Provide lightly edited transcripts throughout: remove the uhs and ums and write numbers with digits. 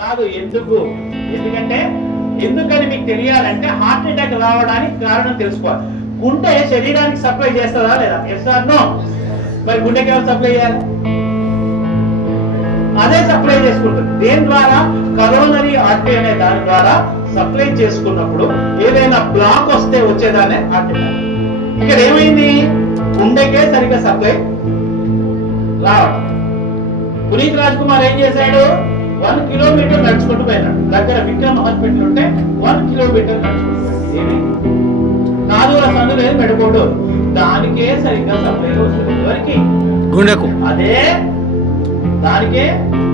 కాదు. ఎందుకని మీకు తెలియాలంటే హార్ట్ అటాక్ రావడానికి కారణం తెలుసుకోవాలి. గుండె శరీరానికి సప్లై చేస్తుందా లేదా? Yes or no? మరి గుండెకి ఎవరు సప్లై చేయాలి? అదే సప్లై చేసుకుంటుంది. దేని ద్వారా? కరోనరీ ఆర్టరీ అనే దాని ద్వారా సప్లై చేసుకున్నప్పుడు ఏదైనా బ్లాక్ వస్తే వచ్చేదానే హార్ట్ అటాక్. ఇక్కడ ఏమైంది? గుండెకే సరిగ్గా సప్లై రావడం. పునీత్ రాజ్ కుమార్ ఏం చేశాడు? 1 కిలోమీటర్ నడుచుకుంటూ పోయినాడు. దగ్గర విక్రమ్ హాస్పిటల్ ఉంటే 1 కిలోమీటర్ నడుచుకుంటూ పోయాడు. నాలుగు సందు లేదు మెడకోడు, దానికే సరిగ్గా సప్లై వస్తుంది. ఎవరికి? గుండెకు. అదే దానికే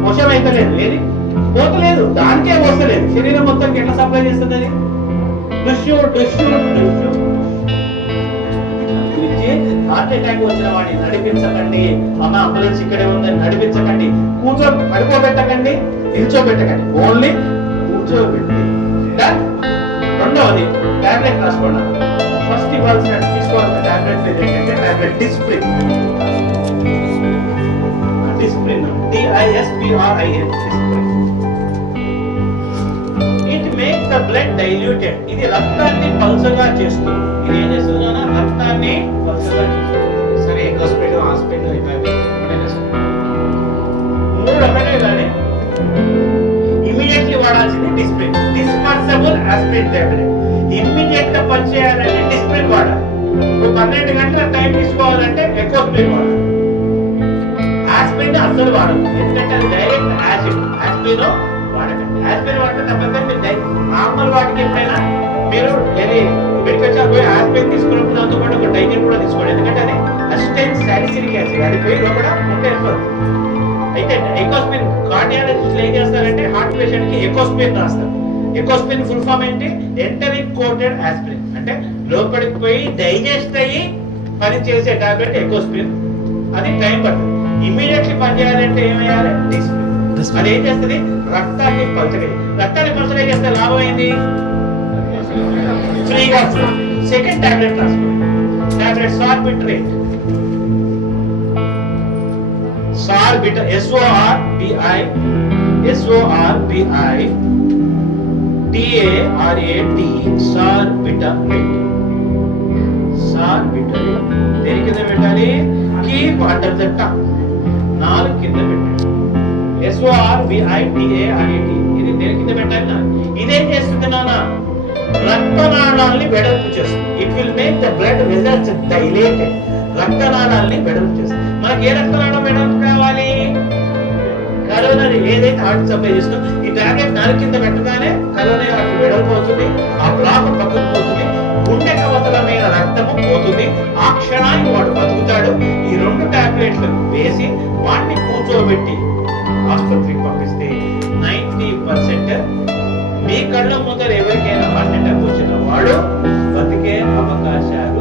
వశం అయితే లేదు, ఏది పోతలేదు, దానికే వస్తలేదు. శరీరం మొత్తానికి ఎట్లా సప్లై చేస్తుంది అది? హార్ట్ అటాక్ వచ్చిన వాడిని నడిపించకండి. అమ్మ అంబులెన్స్ ఇక్కడే ఉందని నడిపించకండి. పడుకోబెట్టకండి, నిల్చోబెట్టకండి, ఓన్లీ కూర్చోబెట్టి. రెండవది టాబ్లెట్ రాసుకోండి. ఫస్ట్ ఇవ్వాల్సిన తీసుకోవాల్సిన టాబ్లెట్ ఏంటంటే tablet Disprin. Disprin, DISPRIN. It makes the blood diluted. ఇది రక్తాన్ని పల్చగా చేస్తుంది. ఇది ఏం చేస్తుంది? రక్తాన్ని పల్చగా చేస్తుంది. సరే, ఎకోస్ప్రిన్, ఆస్పిరిన్ మూడు ఒకటే కానీ ఇమీడియట్లీ వాడాల్సింది Disprin. Dispersible aspirin tablet. Immediate గా పనిచేయాలంటే డిస్ప్రిన్ వాడాలి. 12 గంటల టైం తీసుకోవాలంటే ఎకోస్ప్రిన్ వాడాలి. ఆస్పిరిన్ అస్సలు వాడదు, ఎందుకంటే అది డైరెక్ట్ యాసిడ్. ఆస్పిరిన్ వాడకండి. ఆస్పిరిన్ వాడితే తప్పనిసరి మీరు నార్మల్ వాటికి ఎప్పుడైనా మీరు మెడికల్ షాప్ పోయి ఆస్పిరిన్ తీసుకున్నప్పుడు దాంతో పాటు ఒక డైజెన్ కూడా తీసుకోండి. ఎందుకంటే అది అసిటైల్ సాలిసిలిక్ యాసిడ్, అది పోయి లోపల ఉంటేస్తుంది. అయితే ఎకోస్పిరిన్ కార్డియాలజిస్ట్ ఏం చేస్తారంటే హార్ట్ పేషెంట్ కి ఎకోస్పిరిన్ రాస్తారు. ఎకోస్పిరిన్ ఫుల్ ఫామ్ ఏంటి? Enteric coated aspirin. అంటే లోపలికి పోయి డైజెస్ట్ అయ్యి పని చేసే టాబ్లెట్ ఎకోస్పిరిన్. అది టైం పడుతుంది. ఇమీడియట్లీ పని చేయాలంటే ఏమయ్యాలి? డిస్ప్రిన్. అది ఏం చేస్తుంది? రక్తాన్ని పల్చగా. రక్తాన్ని పల్చగా చేస్తే లాభం ఏంటి? ఫ్రీగా. సెకండ్ టాబ్లెట్ రాసుకోండి. టాబ్లెట్ సార్బిట్రేట్. సార్బిట్రేట్, SORBITARAT, సార్బిట్రేట్. సార్బిట్రేట్ దేని కింద పెట్టాలి? కీప్ అండర్ ద టంగ్, నాలుగు కింద పెట్టాలి. SORBITARAT ఇది దేని కింద పెట్టాలి? ఇదేం చేస్తుంది నాన్న? రక్తనాళాల్ని వెడల్పు చేస్తుంది. It will make the blood vessels dilated. రక్తనాళాల్ని వెడల్పు చేస్తుంది. మనకి ఏ రక్తనాళం వెడల్పు కావాలి? కరోనరీ ఏదైతే హార్ట్ సప్లై చేస్తుందో ఈ టాబ్లెట్ నాలుగు కింద పెట్టగానే కరోనరీ హార్ట్ వెడల్పు అవుతుంది. ఆ బ్లాక్ పక్కకు పోతుంది. గుండె కవతలమైన రక్తము పోతుంది. ఆ క్షణానికి వాడు బతుకుతాడు. ఈ 2 టాబ్లెట్లు వేసి వాడిని కూర్చోబెట్టి ఆసుపత్రికి పంపిస్తే 90% మీ కళ్ళ ముందర ఎవరికైనా హార్ట్ అటాక్ వచ్చిన వాడు బతికే అవకాశాలు